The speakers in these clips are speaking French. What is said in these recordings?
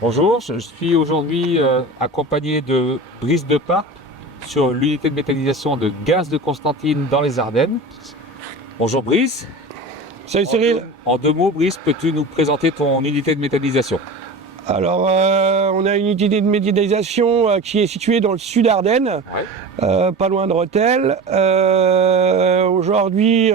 Bonjour, je suis aujourd'hui accompagné de Brice Deparp sur l'unité de méthanisation de gaz de Constantine dans les Ardennes. Bonjour Brice. Salut Cyril. En deux mots, Brice, peux-tu nous présenter ton unité de méthanisation? Alors, on a une unité de méthanisation qui est située dans le sud Ardennes, pas loin de Rethel. Aujourd'hui,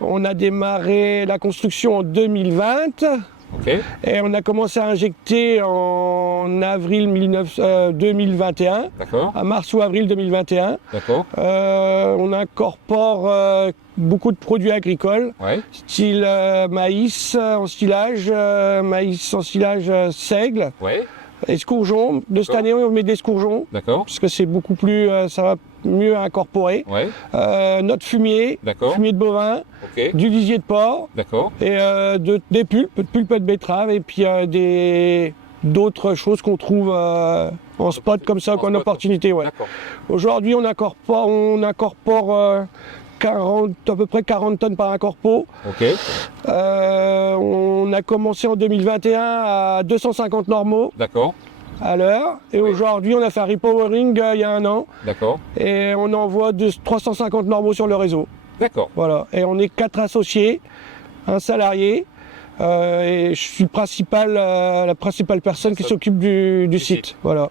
on a démarré la construction en 2020. Okay. Et on a commencé à injecter en avril 2021, à mars ou avril 2021. On incorpore beaucoup de produits agricoles, style maïs en silage, seigle, escourgeon. De cette année, on met des escourgeons, parce que c'est beaucoup plus, ça va mieux à incorporer. Notre fumier, fumier de bovin, du lisier de porc, et des pulpes de betterave, et puis d'autres choses qu'on trouve en spot comme ça, en opportunité. Aujourd'hui, on incorpore à peu près 40 tonnes par incorpo. On a commencé en 2021 à 250 normaux à l'heure. Et aujourd'hui, on a fait un repowering il y a un an. Et on envoie 350 normaux sur le réseau. Voilà. Et on est 4 associés, un salarié. Et je suis la principale personne qui s'occupe du site. Voilà.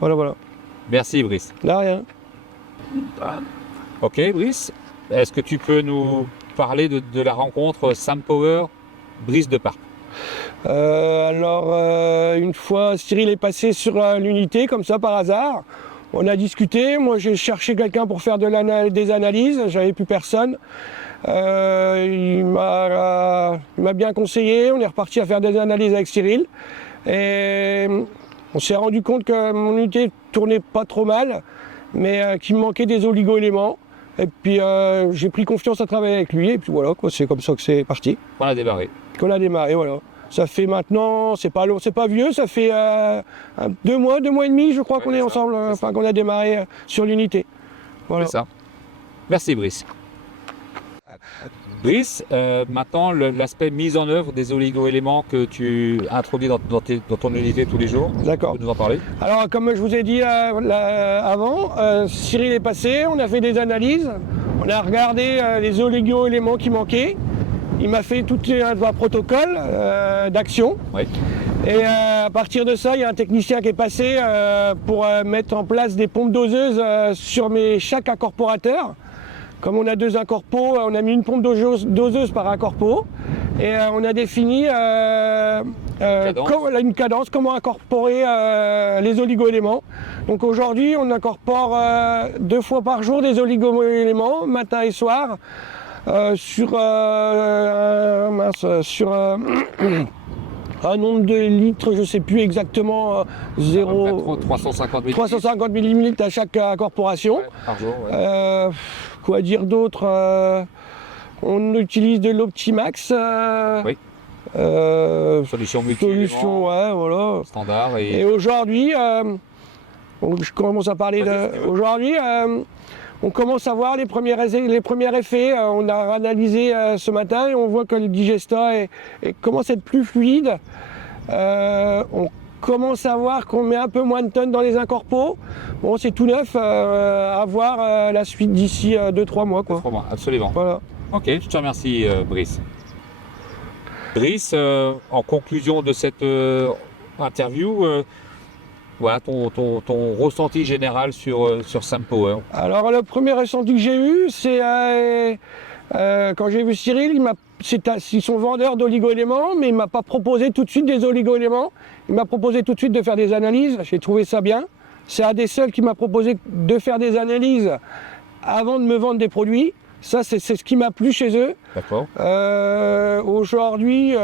Voilà. Merci Brice. De rien. Ok Brice, est-ce que tu peux nous parler de la rencontre SunPower Brice Deparp? Une fois Cyril est passé sur l'unité comme ça par hasard, on a discuté, moi j'ai cherché quelqu'un pour faire des analyses, j'avais plus personne. Il m'a bien conseillé, on est reparti à faire des analyses avec Cyril et on s'est rendu compte que mon unité tournait pas trop mal, mais qu'il me manquait des oligo-éléments. Et puis j'ai pris confiance à travailler avec lui et puis voilà, c'est comme ça que c'est parti. On a démarré. Voilà. Ça fait maintenant, c'est pas long, c'est pas vieux, ça fait 2 mois et demi, je crois qu'on est ensemble, qu'on a démarré sur l'unité. Voilà. C'est ça. Merci Brice. Brice, maintenant l'aspect mise en œuvre des oligo-éléments que tu introduis dans ton unité tous les jours. D'accord. Tu peux nous en parler? Alors comme je vous ai dit avant, Cyril est passé, on a fait des analyses, on a regardé les oligo-éléments qui manquaient. Il m'a fait tout un protocole d'action. Et à partir de ça, il y a un technicien qui est passé pour mettre en place des pompes doseuses sur chaque incorporateur. Comme on a 2 incorpos, on a mis une pompe doseuse par incorpo et on a défini une cadence, comment incorporer les oligo-éléments. Donc aujourd'hui, on incorpore 2 fois par jour des oligo-éléments, matin et soir, sur un nombre de litres, je ne sais plus exactement, 350 millilitres à chaque incorporation. Par jour, quoi dire d'autre? On utilise de l'Optimax. Solution multi-éléments, standard. Et aujourd'hui, je commence à parler aujourd'hui, on commence à voir les premiers effets. On a analysé ce matin et on voit que le digesta commence à être plus fluide. On commence à voir qu'on met un peu moins de tonnes dans les incorpos. Bon, c'est tout neuf, à voir la suite d'ici 2-3 mois. 3 mois, absolument. Voilà. Ok, je te remercie Brice. Brice, en conclusion de cette interview, voilà ton ressenti général sur SunPower. Alors le premier ressenti que j'ai eu, c'est quand j'ai vu Cyril, ils sont vendeurs d'oligo-éléments, mais il ne m'a pas proposé tout de suite des oligo-éléments. Il m'a proposé tout de suite de faire des analyses, j'ai trouvé ça bien. C'est un des seuls qui m'a proposé de faire des analyses avant de me vendre des produits. Ça, c'est ce qui m'a plu chez eux. Aujourd'hui,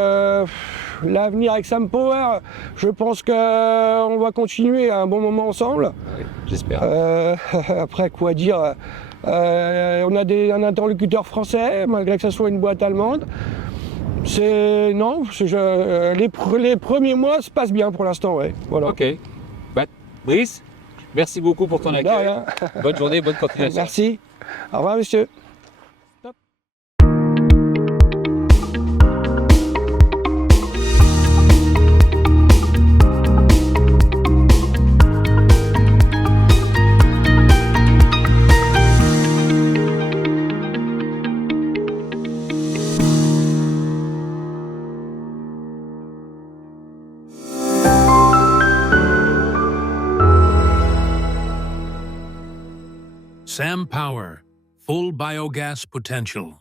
l'avenir avec SunPower, je pense qu'on va continuer un bon moment ensemble. J'espère. Après, quoi dire, on a un interlocuteur français, malgré que ce soit une boîte allemande. Les premiers mois se passent bien pour l'instant, Voilà. Ok. Brice, merci beaucoup pour ton accueil. Bonne journée, bonne continuation. Merci. Au revoir, monsieur. Sam Power, full biogas potential.